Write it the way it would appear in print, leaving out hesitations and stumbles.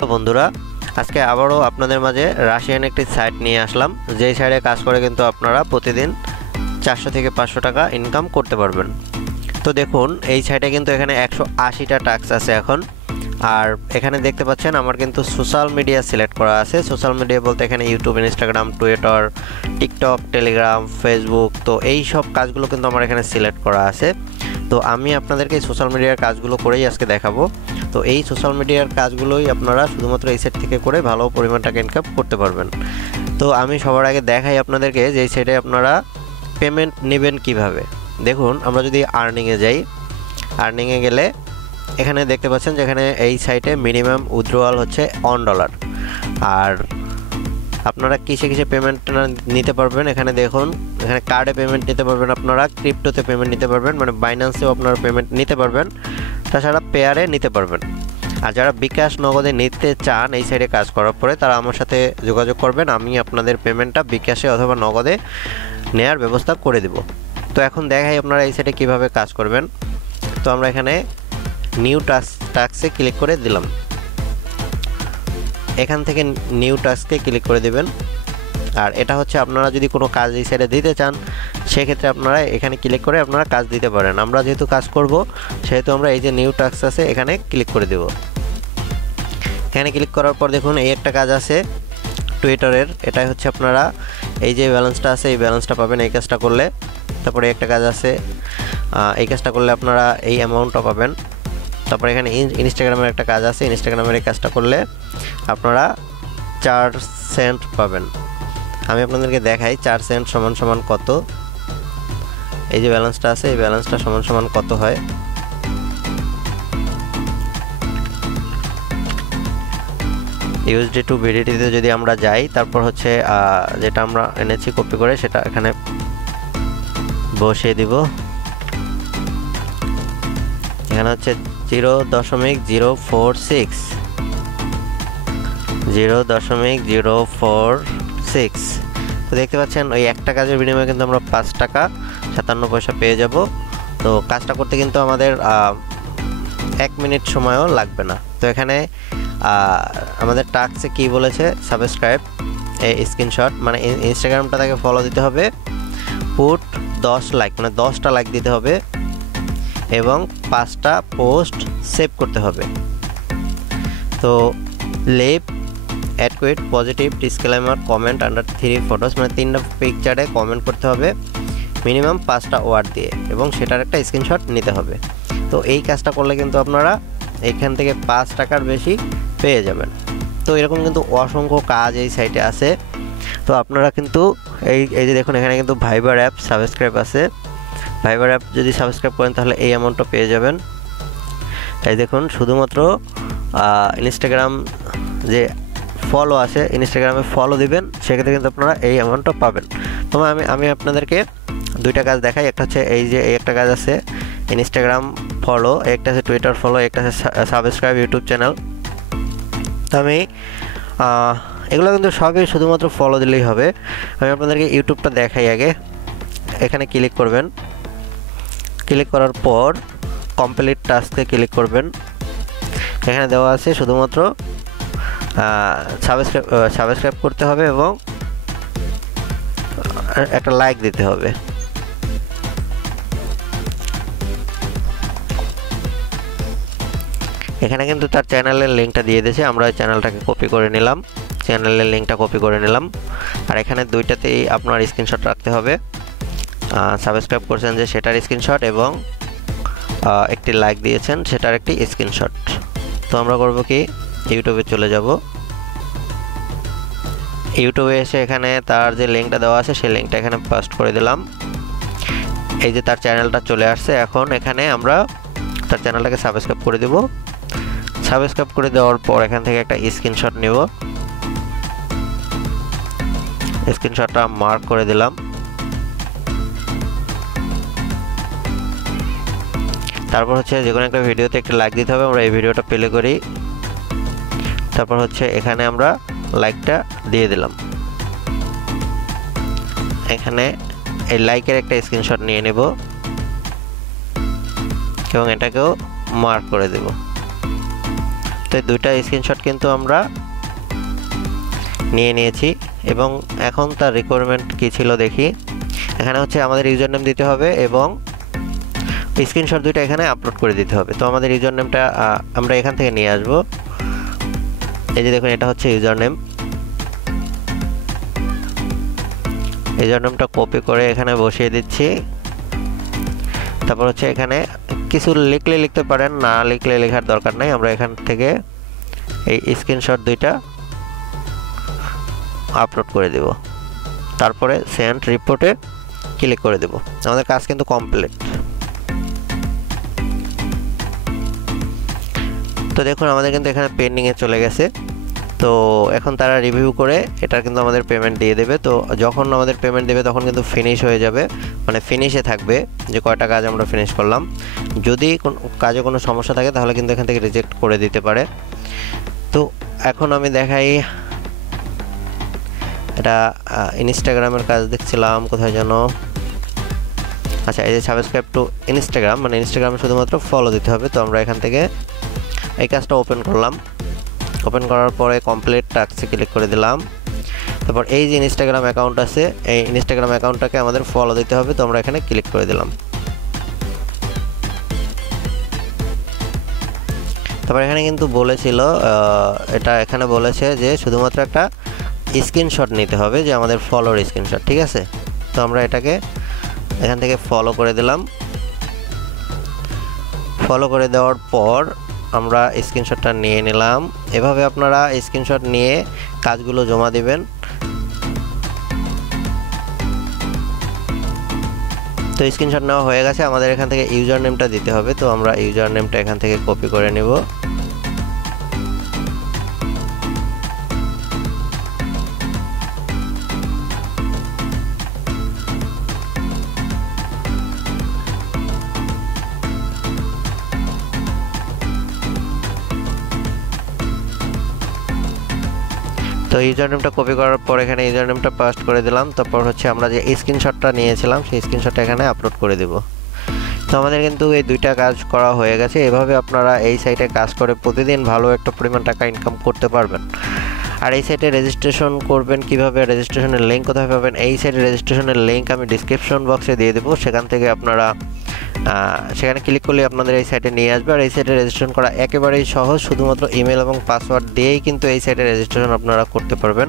তো বন্ধুরা, আজকে আবারও আপনাদের মাঝে রাশিয়ান একটি সাইট নিয়ে আসলাম, যেই সাইটে কাজ করে কিন্তু আপনারা প্রতিদিন 400 থেকে 500 টাকা ইনকাম করতে পারবেন। তো দেখুন, এই সাইটে কিন্তু এখানে 180টা টাস্ক আছে এখন। আর এখানে দেখতে পাচ্ছেন আমার কিন্তু সোশ্যাল মিডিয়া সিলেক্ট করা আছে। সোশ্যাল মিডিয়া বলতে এখানে YouTube, Instagram, Twitter, TikTok, Telegram, Facebook, তো এই সব কাজগুলো কিন্তু আমার এখানে সিলেক্ট করা আছে। তো আমি আপনাদেরকে এই সোশ্যাল মিডিয়ার কাজগুলো করেই আজকে দেখাবো। তো এই সোশ্যাল মিডিয়ার কাজগুলোই আপনারা শুধুমাত্র এই সাইট থেকে করে ভালো পরিমাণ টাকা ইনকাম করতে পারবেন। তো আমি সবার আগে দেখাই আপনাদেরকে যে এই সাইটে আপনারা পেমেন্ট নেবেন কিভাবে। দেখুন, আমরা যদি আর্নিংয়ে যাই, আর্নিংয়ে গেলে এখানে দেখতে পাচ্ছেন যে এখানে এই সাইটে মিনিমাম উইথড্রয়াল হচ্ছে $1। আর আপনারা কিসে কিসে পেমেন্ট নিতে পারবেন এখানে দেখুন, এখানে কার্ডে পেমেন্ট নিতে পারবেন, আপনারা ক্রিপ্টোতে পেমেন্ট নিতে পারবেন, মানে বাইন্যান্সেও আপনারা পেমেন্ট নিতে পারবেন, তাছাড়া পেয়ারে নিতে পারবেন। আর যারা বিকাশ নগদে নিতে চান এই সাইডে কাজ করার পরে, তারা আমার সাথে যোগাযোগ করবেন, আমি আপনাদের পেমেন্টটা বিকাশে অথবা নগদে নেয়ার ব্যবস্থা করে দেব। তো এখন দেখাই আপনারা এই সাইডে কীভাবে কাজ করবেন। তো আমরা এখানে নিউ টাস্কে ক্লিক করে দিলাম। এখান থেকে নিউ টাস্কে ক্লিক করে দেবেন। আর এটা হচ্ছে আপনারা যদি কোনো কাজ এই সাইডে দিতে চান, সেক্ষেত্রে আপনারা এখানে ক্লিক করে আপনারা কাজ দিতে পারেন। আমরা যেহেতু কাজ করব, সেহেতু আমরা এই যে নিউ টাস্ক আছে এখানে ক্লিক করে দেব। এখানে ক্লিক করার পর দেখুন এই একটা কাজ আছে টুইটারের, এটাই হচ্ছে আপনারা এই যে ব্যালেন্সটা আছে এই ব্যালেন্সটা পাবেন এই কাজটা করলে। তারপরে একটা কাজ আছে, এই কাজটা করলে আপনারা এই অ্যামাউন্টটা পাবেন। তারপরে এখানে ইনস্টাগ্রামের একটা কাজ আছে, ইনস্টাগ্রামের এই কাজটা করলে আপনারা 4 সেন্ট পাবেন। আমি আপনাদেরকে দেখাই 4 সেন্ট সমান সমান কত। এই যে ব্যালেন্সটা আছে এই ব্যালেন্সটা সমান সমান কত হয়। ইউএসডি টু বিডিটিতে যদি আমরা যাই, তারপর হচ্ছে যেটা আমরা এনেছি কপি করে সেটা এখানে বসিয়ে দিব। এখানে হচ্ছে 0.046 0.046। তো দেখতে পাচ্ছেন ওই একটা কাজের বিনিময়ে কিন্তু আমরা 5 টাকা 57 পয়সা পেয়ে যাব। তো কাজটা করতে কিন্তু আমাদের 1 মিনিট সময়ও লাগবে না। তো এখানে আমাদের টাস্কে কি বলেছে, সাবস্ক্রাইব স্ক্রিনশট, মানে ইনস্টাগ্রামটা তাকে ফলো দিতে হবে, পুট 10 লাইক, মানে 10টা লাইক দিতে হবে এবং 5টা পোস্ট সেভ করতে হবে। তো leave adequate positive disclaimer comment under 3 photos, মানে 3টা পিকচারে কমেন্ট করতে হবে মিনিমাম 5টা ওয়ার্ড দিয়ে, এবং সেটার একটা স্ক্রিনশট নিতে হবে। তো এই কাজটা করলে কিন্তু আপনারা এখান থেকে 5 টাকার বেশি পেয়ে যাবেন। তো এরকম কিন্তু অসংখ্য কাজ এই সাইটে আছে। তো আপনারা কিন্তু এই যে দেখুন এখানে কিন্তু ভাইবার অ্যাপ সাবস্ক্রাইব আছে। ভাইবার অ্যাপ যদি সাবস্ক্রাইব করেন তাহলে এই অ্যামাউন্টটা পেয়ে যাবেন। তাই দেখুন, শুধুমাত্র ইনস্টাগ্রাম যে ফলো আছে ইনস্টাগ্রামে ফলো দিবেন, সেক্ষেত্রে কিন্তু আপনারা এই অ্যামাউন্টটা পাবেন। তো আমি আপনাদেরকে 2টা কাজ দেখাই। একটা হচ্ছে এই যে এই একটা কাজ আছে ইনস্টাগ্রাম ফলো, একটা আছে টুইটার ফলো, একটা আছে সাবস্ক্রাইব ইউটিউব চ্যানেল। তো আমি এগুলো কিন্তু সবই শুধুমাত্র ফলো দিলেই হবে। আমি আপনাদেরকে ইউটিউবটা দেখাই আগে। এখানে ক্লিক করবেন, ক্লিক করার পর কমপ্লিট টাস্কে ক্লিক করবেন। এখানে দেওয়া আছে শুধুমাত্র সাবস্ক্রাইব করতে হবে এবং একটা লাইক দিতে হবে। এখানে কিন্তু তার চ্যানেলের লিঙ্কটা দিয়ে দিয়েছে, আমরা ওই চ্যানেলটাকে কপি করে নিলাম, চ্যানেলের লিঙ্কটা কপি করে নিলাম। আর এখানে 2টাতেই আপনার স্ক্রিনশট রাখতে হবে, সাবস্ক্রাইব করছেন যে সেটার স্ক্রিনশট এবং একটি লাইক দিয়েছেন সেটার একটি স্ক্রিনশট। তো আমরা করব কি, ইউটিউবে চলে যাব। ইউটিউবে এসে এখানে তার যে লিঙ্কটা দেওয়া আছে সেই লিঙ্কটা এখানে পেস্ট করে দিলাম। এই যে তার চ্যানেলটা চলে আসছে। এখন এখানে আমরা তার চ্যানেলটাকে সাবস্ক্রাইব করে দেব। সাবস্ক্রাইব করে দেওয়ার পর এখান থেকে একটা স্ক্রিনশট নেব, স্ক্রিনশটটা মার্ক করে দিলাম। তারপর হচ্ছে যে কোনো একটা ভিডিওতে একটা লাইক দিতে হবে। আমরা এই ভিডিওটা প্লে করি, তারপর হচ্ছে এখানে আমরা লাইকটা দিয়ে দিলাম। এখানে এই লাইকের একটা স্ক্রিনশট নিয়ে নেব এবং এটাকেও মার্ক করে দেব। তো এই দুইটা স্ক্রিনশট কিন্তু আমরা নিয়ে নিয়েছি এবং এখন তার রিকোয়ারমেন্ট কী ছিল দেখি। এখানে হচ্ছে আমাদের ইউজার নেম দিতে হবে এবং স্ক্রিনশট দুইটা এখানে আপলোড করে দিতে হবে। তো আমাদের ইউজার নেমটা আমরা এখান থেকে নিয়ে আসব। এই যে দেখুন, এটা হচ্ছে ইউজার নেম। ইউজার নেমটা কপি করে এখানে বসিয়ে দিচ্ছি। তারপর হচ্ছে এখানে কিছু লিখলে লিখতে পারেন, না লিখলে লেখার দরকার নাই। আমরা এখান থেকে এই স্ক্রিনশট দুইটা আপলোড করে দেব, তারপরে সেন্ড রিপোর্টে ক্লিক করে দেব। আমাদের কাজ কিন্তু কমপ্লিট। তো দেখুন আমাদের কিন্তু এখানে পেন্ডিংয়ে চলে গেছে। তো এখন তারা রিভিউ করে এটা কিন্তু আমাদের পেমেন্ট দিয়ে দেবে। তো যখন আমাদের পেমেন্ট দেবে তখন কিন্তু ফিনিশ হয়ে যাবে, মানে ফিনিশে থাকবে যে কয়টা কাজ আমরা ফিনিশ করলাম। যদি কাজে কোনো সমস্যা থাকে তাহলে কিন্তু এখান থেকে রিজেক্ট করে দিতে পারে। তো এখন আমি দেখাই, এটা ইনস্টাগ্রামের কাজ দেখছিলাম, কোথায় যেন, আচ্ছা এই যে সাবস্ক্রাইব টু ইনস্টাগ্রাম, মানে ইনস্টাগ্রামে শুধুমাত্র ফলো দিতে হবে। তো আমরা এখান থেকে এই কাজটা ওপেন করলাম। ওপেন করার পরে কমপ্লিট টাস্কে ক্লিক করে দিলাম। তারপর এই যে ইনস্টাগ্রাম অ্যাকাউন্ট আছে, এই ইনস্টাগ্রাম অ্যাকাউন্টটাকে আমাদের ফলো দিতে হবে। তো আমরা এখানে ক্লিক করে দিলাম। তারপর এখানে কিন্তু বলেছিল, এটা এখানে বলেছে যে শুধুমাত্র একটা স্ক্রিনশট নিতে হবে, যে আমাদের ফলোর স্ক্রিনশট, ঠিক আছে। তো আমরা এটাকে এখান থেকে ফলো করে দিলাম। ফলো করে দেওয়ার পর আমরা স্ক্রিনশটটা নিয়ে নিলাম। এভাবে আপনারা স্ক্রিনশট নিয়ে কাজগুলো জমা দিবেন। তো স্ক্রিনশট নেওয়া হয়ে গেছে। আমাদের এখান থেকে ইউজার নেমটা দিতে হবে। তো আমরা ইউজার নেমটা এখান থেকে কপি করে নেব। তো ইউজার নেমটা কপি করার পর এখানে ইউজার নেমটা পেস্ট করে দিলাম। তারপর হচ্ছে আমরা যে স্ক্রিনশটটা নিয়েছিলাম সেই স্ক্রিনশটটা এখানে আপলোড করে দেব। তো আমাদের কিন্তু এই দুইটা কাজ করা হয়ে গেছে। এভাবে আপনারা এই সাইটে কাজ করে প্রতিদিন ভালো একটা পরিমাণ টাকা ইনকাম করতে পারবেন। আর এই সাইটে রেজিস্ট্রেশন করবেন কিভাবে, রেজিস্ট্রেশনের লিঙ্ক কোথায় পাবেন, এই সাইটে রেজিস্ট্রেশনের লিঙ্ক আমি ডিসক্রিপশন বক্সে দিয়ে দেবো। সেখান থেকে আপনারা সেখানে ক্লিক করলে আপনাদের এই সাইটে নিয়ে আসবে। আর এই সাইটে রেজিস্ট্রেশন করা একেবারেই সহজ, শুধুমাত্র ইমেল এবং পাসওয়ার্ড দিয়েই কিন্তু এই সাইটে রেজিস্ট্রেশন আপনারা করতে পারবেন।